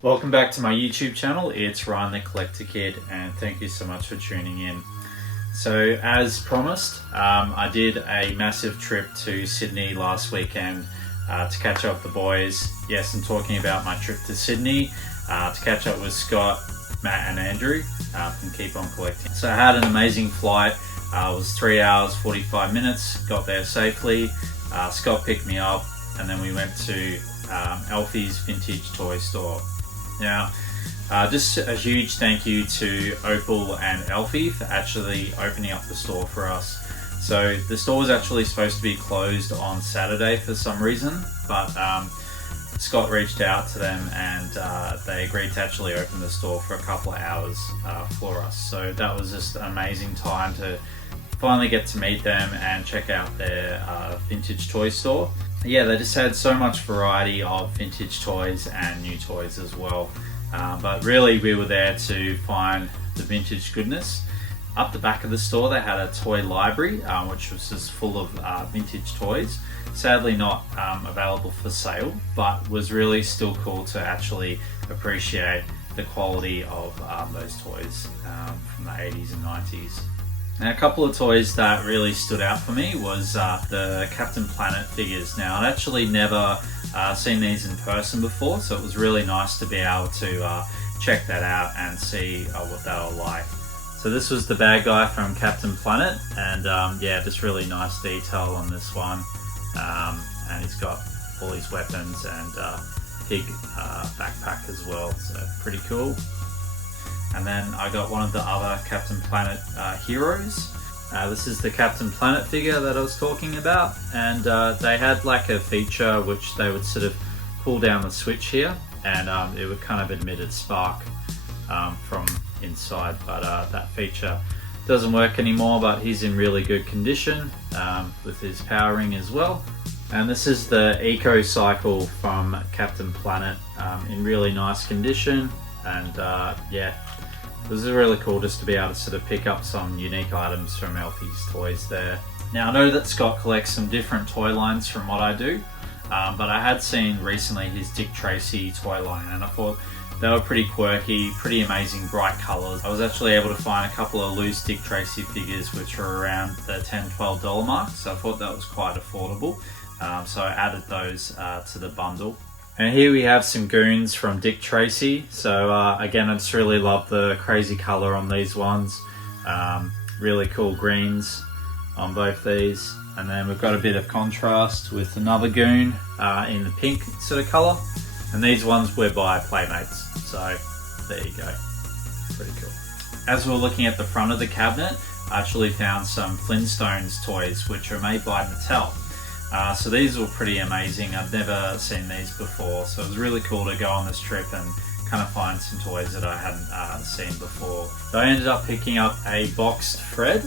Welcome back to my YouTube channel. It's Ryan the Collector Kid, and thank you so much for tuning in. So as promised, I did a massive trip to Sydney last weekend to catch up with the boys. Yes, I'm talking about my trip to Sydney to catch up with Scott, Matt and Andrew from Keep On Collecting. So I had an amazing flight. It was 3 hours 45 minutes, got there safely. Scott picked me up and then we went to Alfies Vintage Toy Store. Now, just a huge thank you to Opal and Alfie for actually opening up the store for us. So the store was actually supposed to be closed on Saturday for some reason, but Scott reached out to them and they agreed to actually open the store for a couple of hours for us. So that was just an amazing time to finally get to meet them and check out their vintage toy store. Yeah, they just had so much variety of vintage toys and new toys as well. But really we were there to find the vintage goodness. Up the back of the store they had a toy library which was just full of vintage toys. Sadly not available for sale, but was really still cool to actually appreciate the quality of those toys from the 80s and 90s. Now, a couple of toys that really stood out for me was the Captain Planet figures. Now, I'd actually never seen these in person before, so it was really nice to be able to check that out and see what they were like. So this was the bad guy from Captain Planet, and yeah, just really nice detail on this one. And he's got all his weapons and pig backpack as well, so pretty cool. And then I got one of the other Captain Planet heroes. This is the Captain Planet figure that I was talking about, and they had like a feature which they would sort of pull down the switch here and it would kind of emit a spark from inside, but that feature doesn't work anymore, but he's in really good condition with his power ring as well. And this is the Eco Cycle from Captain Planet in really nice condition, and yeah, it was really cool just to be able to sort of pick up some unique items from Alfie's Toys there. Now I know that Scott collects some different toy lines from what I do, but I had seen recently his Dick Tracy toy line and I thought they were pretty quirky, pretty amazing bright colours. I was actually able to find a couple of loose Dick Tracy figures which were around the $10–12 mark, so I thought that was quite affordable. So I added those to the bundle. And here we have some goons from Dick Tracy. So again, I just really love the crazy colour on these ones. Really cool greens on both these. And then we've got a bit of contrast with another goon in the pink sort of colour. And these ones were by Playmates. So there you go, pretty cool. As we were looking at the front of the cabinet, I actually found some Flintstones toys which are made by Mattel. So these were pretty amazing. I've never seen these before, so it was really cool to go on this trip and kind of find some toys that I hadn't seen before. So I ended up picking up a boxed Fred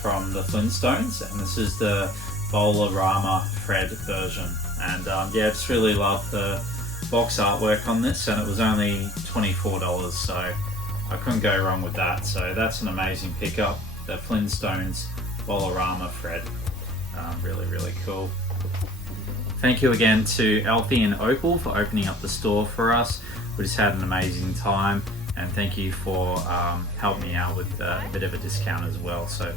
from the Flintstones, and this is the Bowl-O-Rama Fred version. And yeah, I just really love the box artwork on this, and it was only $24, so I couldn't go wrong with that. So that's an amazing pickup, the Flintstones Bowl-O-Rama Fred. Really, really cool. Thank you again to Alfie and Opal for opening up the store for us. We just had an amazing time, and thank you for helping me out with a bit of a discount as well. So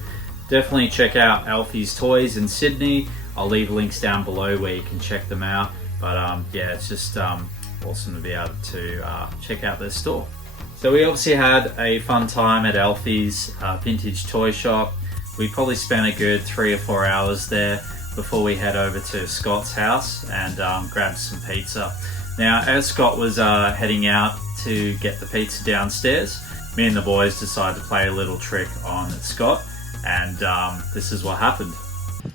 definitely check out Alfie's Toys in Sydney. I'll leave links down below where you can check them out. But yeah, it's just awesome to be able to check out their store. So we obviously had a fun time at Alfie's vintage toy shop. We probably spent a good 3 or 4 hours there before we head over to Scott's house and grab some pizza. Now, as Scott was heading out to get the pizza downstairs, me and the boys decided to play a little trick on Scott, and this is what happened.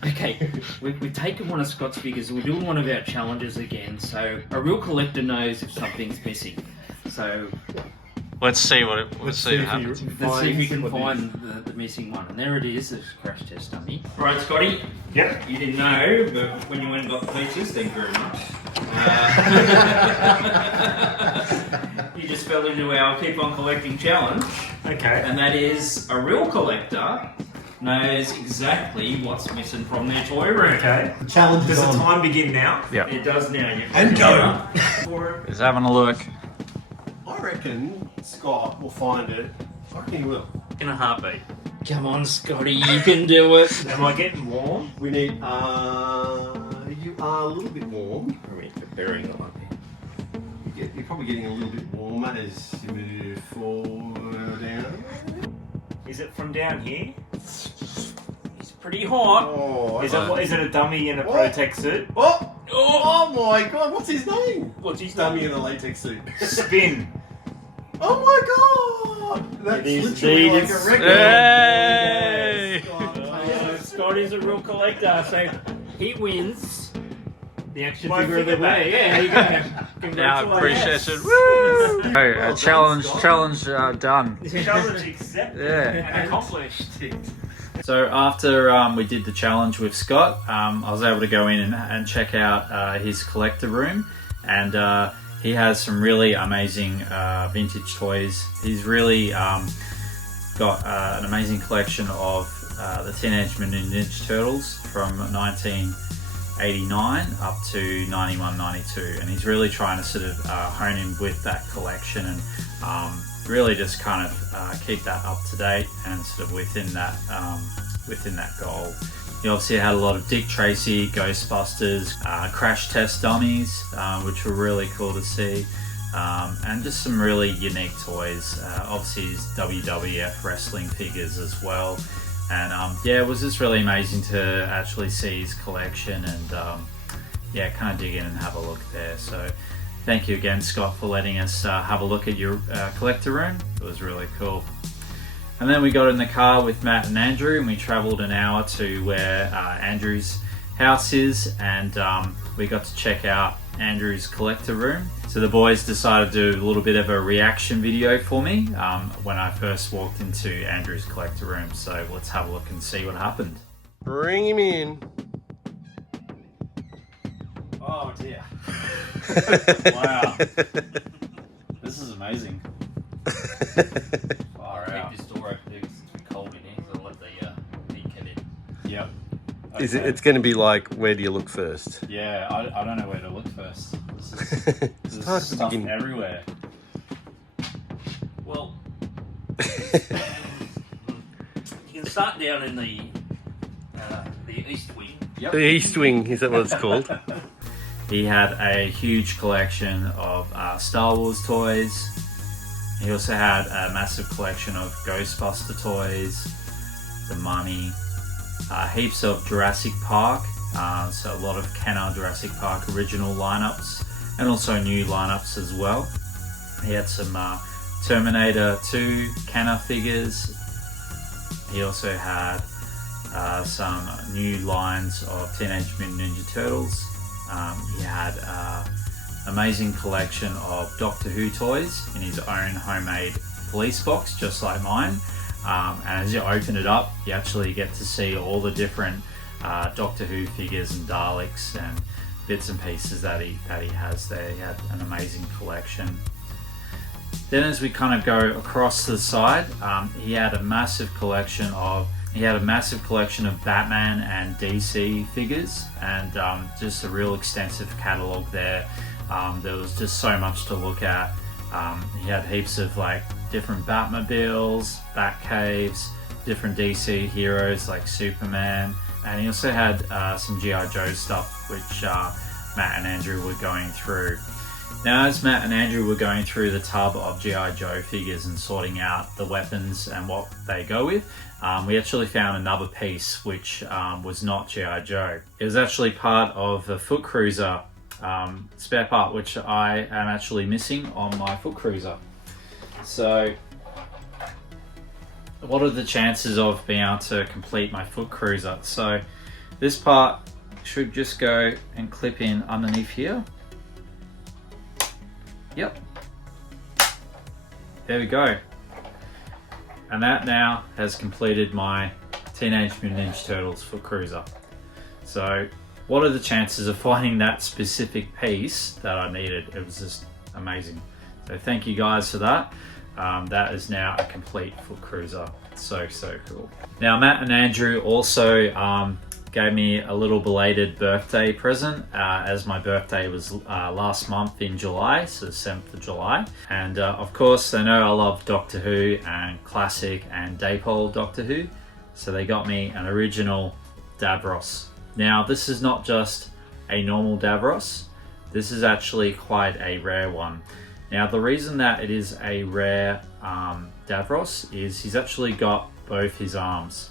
Okay, we've taken one of Scott's figures. We're doing one of our challenges again, so a real collector knows if something's missing. So Let's see what happens. let's see if you can find the missing one. And there it is, the crash test dummy. Right, Scotty? Yep. You didn't know, but when you went and got the pizzas, thank you very much. You just fell into our Keep On Collecting challenge. Okay. And that is a real collector knows exactly what's missing from their toy room. Okay. The challenge Does is the on. time begin now? Yep. It does now. And go. For it. Just having a look. reckon Scott will find it. I reckon he will. In a heartbeat. Come on, Scotty, you can do it. Am I getting warm? We need, you are a little bit warm. We're preparing it like You're probably getting a little bit warmer as you move forward down. Is it from down here? It's pretty hot. Oh, Is it a dummy in a What? Protec suit? Oh my god, what's his name? What's his Dummy in a latex suit. Spin. Oh my god! That's It is literally indeed. like a record. Hey! Scotty's a real collector, so he wins the action My figure of the figure back. way. Yeah, you go. Yeah, appreciation. Woo! Well done, challenge Scott. done. Challenge accepted Yeah. and accomplished. So after we did the challenge with Scott, I was able to go in and check out his collector room, and he has some really amazing vintage toys. He's really got an amazing collection of the Teenage Mutant Ninja Turtles from 1989 up to 91, 92, and he's really trying to sort of hone in with that collection and really just kind of keep that up to date and sort of within that goal. He obviously had a lot of Dick Tracy, Ghostbusters, crash test dummies, which were really cool to see, and just some really unique toys. Obviously his WWF wrestling figures as well, and yeah, it was just really amazing to actually see his collection and yeah, kind of dig in and have a look there. So thank you again, Scott, for letting us have a look at your collector room. It was really cool. And then we got in the car with Matt and Andrew, and we travelled an hour to where Andrew's house is, and we got to check out Andrew's collector room. So the boys decided to do a little bit of a reaction video for me when I first walked into Andrew's collector room. So let's have a look and see what happened. Bring him in. Oh dear. Wow. This is amazing. I'll keep this door open because it's too cold in here, so I'll let the heat get in. Yep. Is it? It's going to be like, where do you look first? Yeah, I don't know where to look first. This hard is to stuff begin. everywhere. Well, you can start down in the east wing. Yep. The East Wing, is that what it's called? He had a huge collection of Star Wars toys. He also had a massive collection of Ghostbuster toys, The Mummy, heaps of Jurassic Park, so a lot of Kenner Jurassic Park original lineups, and also new lineups as well. He had some Terminator 2 Kenner figures. He also had some new lines of Teenage Mutant Ninja Turtles. He had amazing collection of Doctor Who toys in his own homemade police box, just like mine. And as you open it up, you actually get to see all the different Doctor Who figures and Daleks and bits and pieces that he has there. He had an amazing collection. Then as we kind of go across to the side, he had a massive collection of Batman and DC figures, and just a real extensive catalogue there. There was just so much to look at. He had heaps of like different Batmobiles, Batcaves, different DC heroes like Superman, and he also had some G.I. Joe stuff which Matt and Andrew were going through. Now, as Matt and Andrew were going through the tub of G.I. Joe figures and sorting out the weapons and what they go with, we actually found another piece which was not G.I. Joe. It was actually part of a Foot Cruiser spare part, which I am actually missing on my Foot Cruiser. So, what are the chances of being able to complete my Foot Cruiser? So, this part should just go and clip in underneath here. Yep. There we go. And that now has completed my Teenage Mutant Ninja Turtles Foot Cruiser. So, what are the chances of finding that specific piece that I needed? It was just amazing. So thank you guys for that. That is now a complete Foot Cruiser. So cool. Now Matt and Andrew also gave me a little belated birthday present, as my birthday was last month in July, so the 7th of July. And of course, they know I love Doctor Who and classic and Dapol Doctor Who, so they got me an original Davros. Now, this is not just a normal Davros, this is actually quite a rare one. Now, the reason that it is a rare Davros is he's actually got both his arms.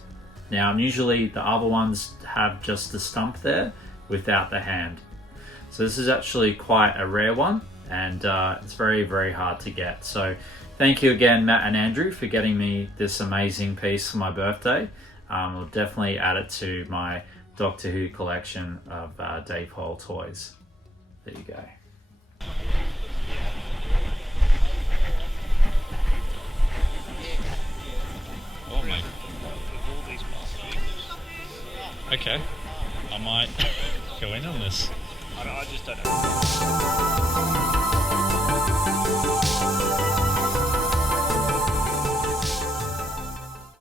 Now, usually the other ones have just the stump there without the hand. So this is actually quite a rare one, and it's very, very hard to get. So thank you again, Matt and Andrew, for getting me this amazing piece for my birthday. I'll definitely add it to my Doctor Who collection of Dapol toys. There you go. Oh my. Okay, I might go in on this. I just don't know.